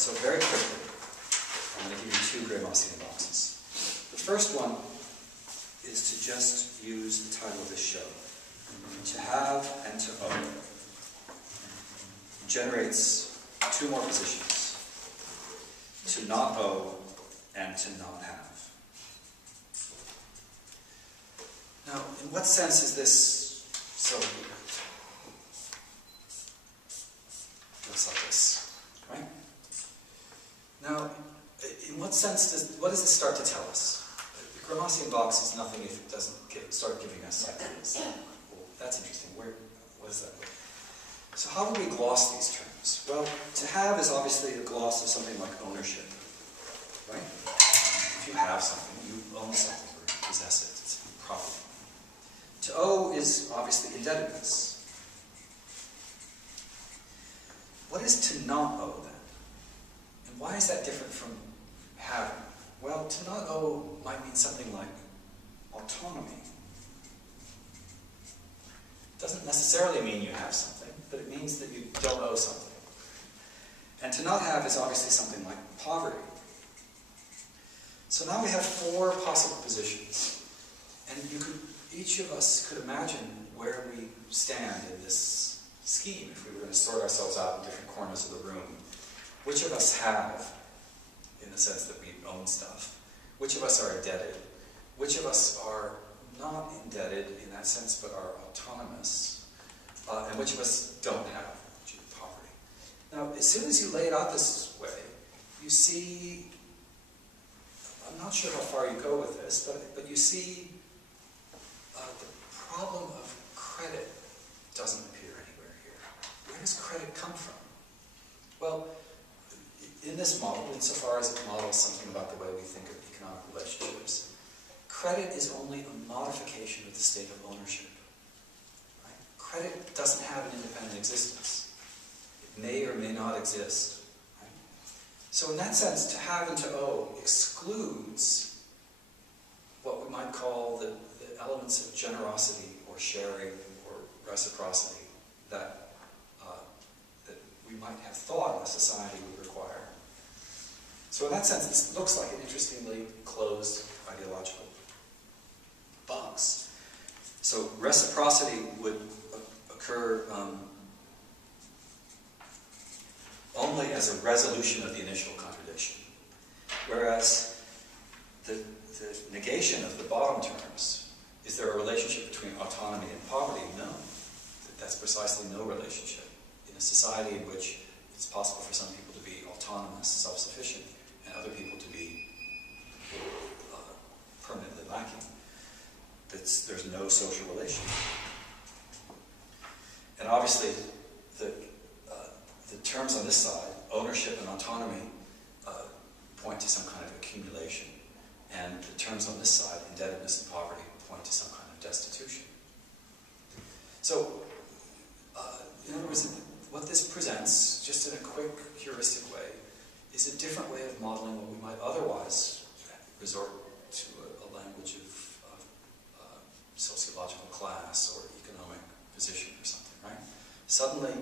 So very quickly, I'm going to give you two Gramscian boxes. The first one is to just use the title of this show. To have and to owe generates two more positions. To not owe and to not have. Now, in what sense is this so weird? Looks like this, right? Now, in what sense what does this start to tell us? The Gramscian box is nothing if it doesn't start giving us ideas. Well, that's interesting. What does that look? So how do we gloss these terms? Well, to have is obviously a gloss of something like ownership, right? If you have something, you own something or you possess it. It's property. To owe is obviously indebtedness. What is to not owe then? And why is that different from having? Well, to not owe might mean something like autonomy. It doesn't necessarily mean you have something, but it means that you don't owe something. And to not have is obviously something like poverty. So now we have four possible positions. And each of us could imagine where we stand in this scheme if we were going to sort ourselves out in different corners of the room. Which of us have, in the sense that we own stuff? Which of us are indebted? Which of us are not indebted in that sense but are autonomous? And which of us don't have, which is poverty? Now, as soon as you lay it out this way, you see, I'm not sure how far you go with this, but you see the problem of credit doesn't appear anywhere here. Where does credit come from? Well, in this model, insofar as it models something about the way we think of economic relationships, credit is only a modification of the state of ownership. Right? Credit doesn't have an independent existence. It may or may not exist. Right? So in that sense, to have and to owe excludes what we might call the elements of generosity or sharing or reciprocity that we might have thought a society would require. So in that sense, this looks like an interestingly closed ideological box. So reciprocity would occur only as a resolution of the initial contradiction, whereas the negation of the bottom terms, is there a relationship between autonomy and poverty? No. That's precisely no relationship. In a society in which it's possible for some people to be autonomous, self-sufficient, and other people to be permanently lacking, there's no social relation. And obviously, the terms on this side, ownership and autonomy, point to some kind of accumulation. And the terms on this side, indebtedness and poverty, point to some kind of destitution. So, in other words, what this presents, just in a quick, heuristic way, is a different way of modeling what we might otherwise resort to a language of sociological class or economic position or something, right? Suddenly,